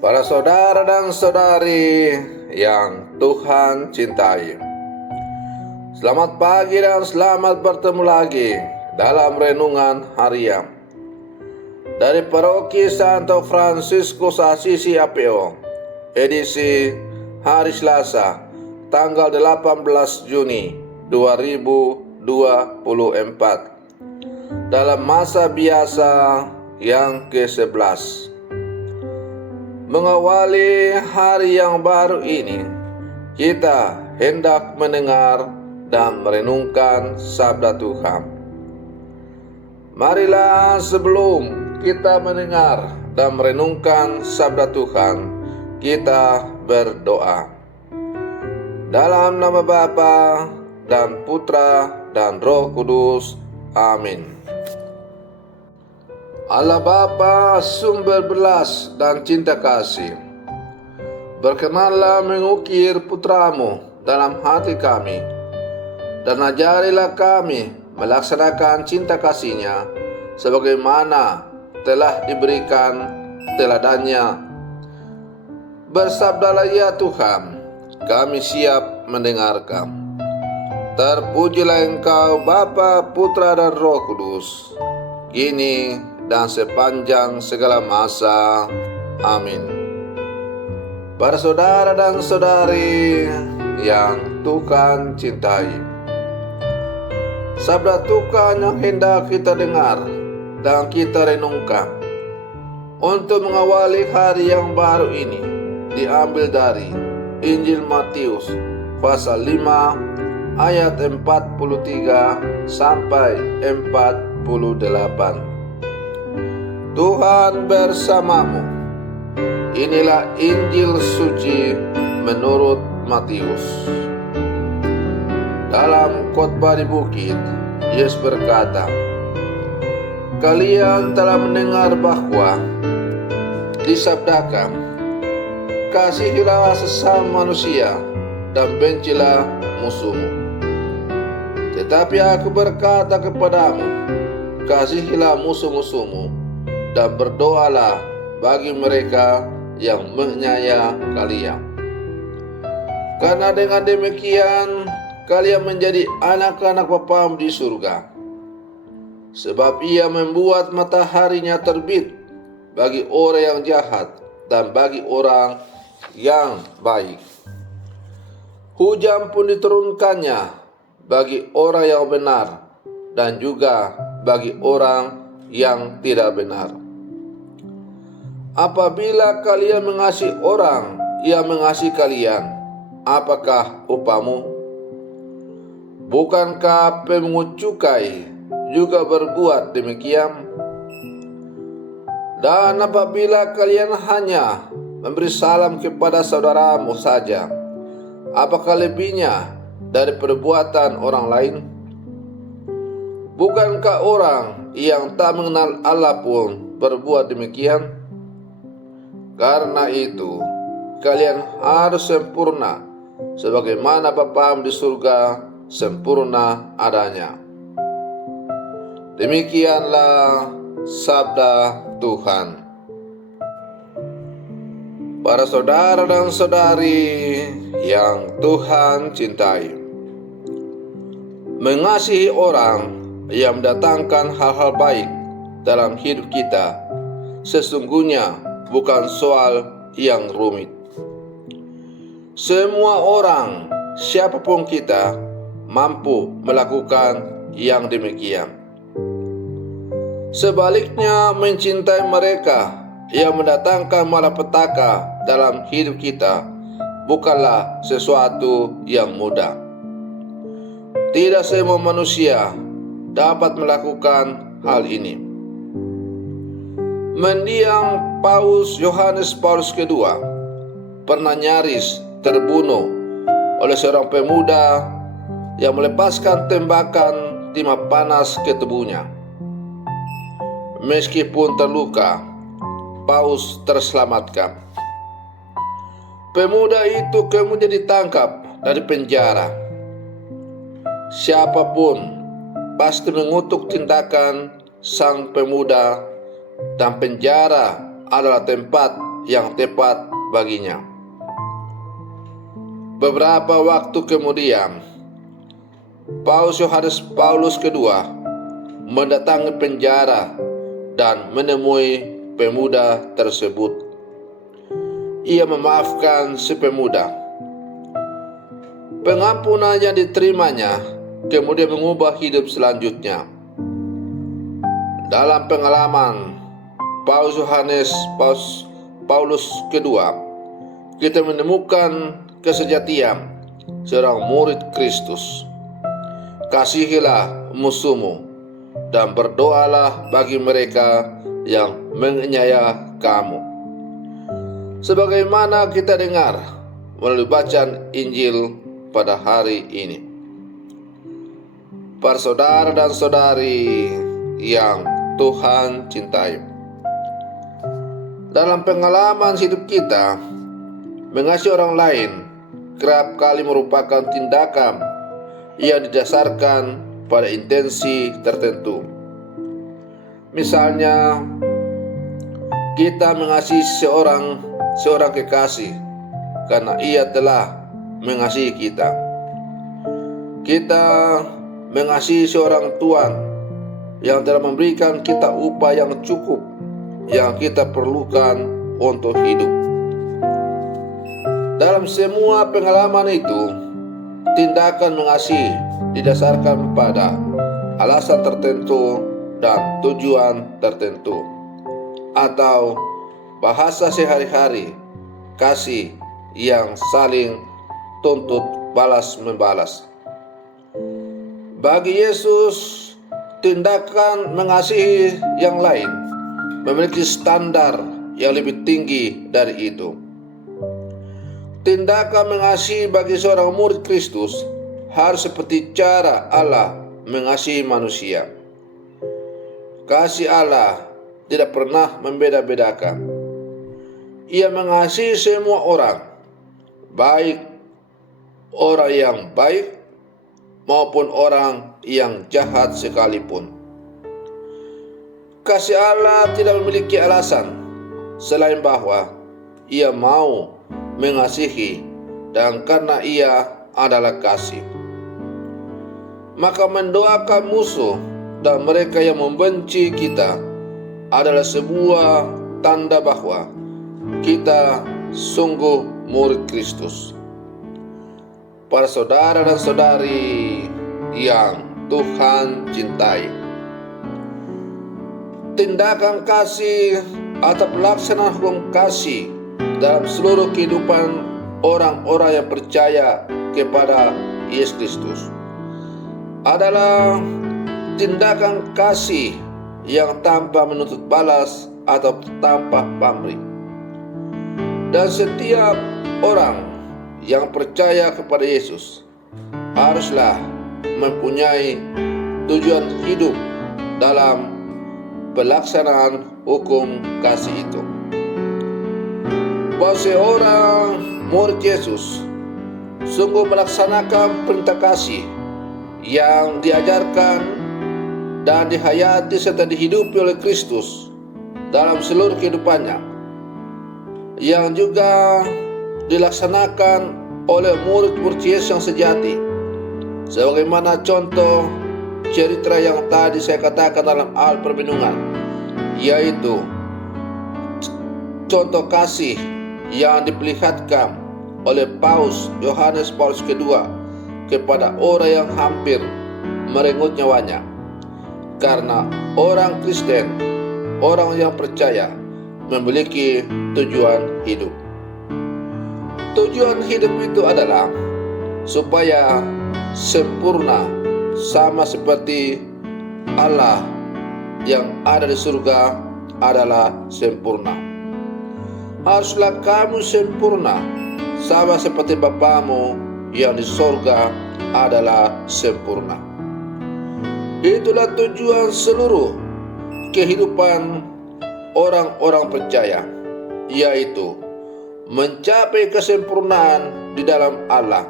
Para saudara dan saudari yang Tuhan cintai, selamat pagi dan selamat bertemu lagi dalam renungan harian dari Paroki Santo Fransiskus Assisi APO, edisi hari Selasa, tanggal 18 Juni 2024, dalam masa biasa yang ke-11. Mengawali hari yang baru ini, kita hendak mendengar dan merenungkan sabda Tuhan. Marilah sebelum kita mendengar dan merenungkan sabda Tuhan, kita berdoa. Dalam nama Bapa dan Putra dan Roh Kudus. Amin. Allah Bapa, sumber belas dan cinta kasih, berkenanlah mengukir putramu dalam hati kami, dan ajarilah kami melaksanakan cinta kasihnya sebagaimana telah diberikan teladannya. Bersabdalah ya Tuhan, kami siap mendengarkan. Terpujilah Engkau Bapa, Putra dan Roh Kudus, kini dan sepanjang segala masa. Amin. Para saudara dan saudari yang Tuhan cintai, sabda Tuhan yang hendak kita dengar dan kita renungkan untuk mengawali hari yang baru ini diambil dari Injil Matius pasal 5 ayat 43 sampai 48. Tuhan bersamamu. Inilah Injil suci menurut Matius. Dalam khotbah di bukit, Yesus berkata, "Kalian telah mendengar bahwa disabdakan, kasihilah sesama manusia dan bencilah musuhmu. Tetapi aku berkata kepadamu, kasihilah musuh-musuhmu dan berdoalah bagi mereka yang menganiaya kalian. Karena dengan demikian kalian menjadi anak-anak Bapamu di surga. Sebab Ia membuat mataharinya terbit bagi orang yang jahat dan bagi orang yang baik. Hujan pun diturunkannya bagi orang yang benar dan juga bagi orang yang tidak benar. Apabila kalian mengasihi orang yang mengasihi kalian, apakah upahmu? Bukankah pemungut cukai juga berbuat demikian? Dan apabila kalian hanya memberi salam kepada saudaramu saja, apakah lebihnya dari perbuatan orang lain? Bukankah orang yang tak mengenal Allah pun berbuat demikian? Karena itu, kalian harus sempurna, sebagaimana Bapamu di surga sempurna adanya." Demikianlah sabda Tuhan. Para saudara dan saudari yang Tuhan cintai, mengasihi orang yang mendatangkan hal-hal baik dalam hidup kita sesungguhnya bukan soal yang rumit. Semua orang, siapapun kita, mampu melakukan yang demikian. Sebaliknya, mencintai mereka yang mendatangkan malapetaka dalam hidup kita bukanlah sesuatu yang mudah. Tidak semua manusia dapat melakukan hal ini. Mendiang Paus Yohanes Paulus II pernah nyaris terbunuh oleh seorang pemuda yang melepaskan tembakan timah panas ke tubuhnya. Meskipun terluka, Paus terselamatkan. Pemuda itu kemudian ditangkap dari penjara. Siapapun pasti mengutuk tindakan sang pemuda, dan penjara adalah tempat yang tepat baginya. Beberapa waktu kemudian, Paulus kedua mendatangi penjara dan menemui pemuda tersebut. Ia memaafkan si pemuda. Pengampunan yang diterimanya kemudian mengubah hidup selanjutnya. Dalam pengalaman Paulus kedua, kita menemukan kesejatian seorang murid Kristus. Kasihilah musuhmu dan berdoalah bagi mereka yang menganiaya kamu. Sebagaimana kita dengar melalui bacaan Injil pada hari ini. Para saudara dan saudari yang Tuhan cintai, dalam pengalaman hidup kita, mengasihi orang lain kerap kali merupakan tindakan yang didasarkan pada intensi tertentu. Misalnya, kita mengasihi seorang kekasih karena ia telah mengasihi kita. Kita mengasihi seorang tuan yang telah memberikan kita upah yang cukup yang kita perlukan untuk hidup. Dalam semua pengalaman itu, tindakan mengasihi didasarkan pada alasan tertentu dan tujuan tertentu, atau bahasa sehari-hari, kasih yang saling tuntut balas-membalas. Bagi Yesus, tindakan mengasihi yang lain memiliki standar yang lebih tinggi dari itu. Tindakan mengasihi bagi seorang murid Kristus harus seperti cara Allah mengasihi manusia. Kasih Allah tidak pernah membeda-bedakan. Ia mengasihi semua orang, baik orang yang baik maupun orang yang jahat sekalipun. Kasih Allah tidak memiliki alasan selain bahwa Ia mau mengasihi, dan karena Ia adalah kasih. Maka mendoakan musuh dan mereka yang membenci kita adalah sebuah tanda bahwa kita sungguh murid Kristus. Para saudara dan saudari yang Tuhan cintai, tindakan kasih atau pelaksanaan hukum kasih dalam seluruh kehidupan orang-orang yang percaya kepada Yesus Kristus adalah tindakan kasih yang tanpa menuntut balas atau tanpa pamrih. Dan setiap orang yang percaya kepada Yesus haruslah mempunyai tujuan hidup dalam pelaksanaan hukum kasih itu. Bahwa seorang murid Yesus sungguh melaksanakan perintah kasih yang diajarkan dan dihayati serta dihidupi oleh Kristus dalam seluruh kehidupannya, yang juga dilaksanakan oleh murid-murid Yesus yang sejati, sebagaimana contoh cerita yang tadi saya katakan dalam Al Perbendungan, yaitu contoh kasih yang diperlihatkan oleh Yohanes Paulus kedua kepada orang yang hampir merenggut nyawanya. Karena orang Kristen, orang yang percaya, memiliki tujuan hidup. Tujuan hidup itu adalah supaya sempurna, sama seperti Allah yang ada di surga adalah sempurna. Haruslah kamu sempurna, sama seperti Bapamu yang di surga adalah sempurna. Itulah tujuan seluruh kehidupan orang-orang percaya, yaitu mencapai kesempurnaan di dalam Allah,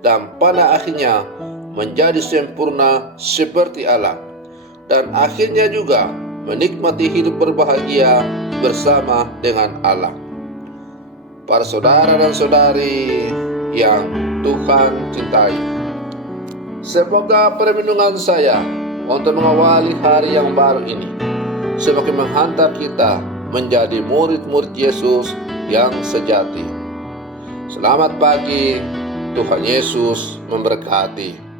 dan pada akhirnya menjadi sempurna seperti Allah, dan akhirnya juga menikmati hidup berbahagia bersama dengan Allah. para saudara dan saudari yang Tuhan cintai. Semoga perlindungan saya untuk mengawali hari yang baru ini semakin menghantar kita menjadi murid-murid Yesus yang sejati. Selamat pagi, Tuhan Yesus memberkati.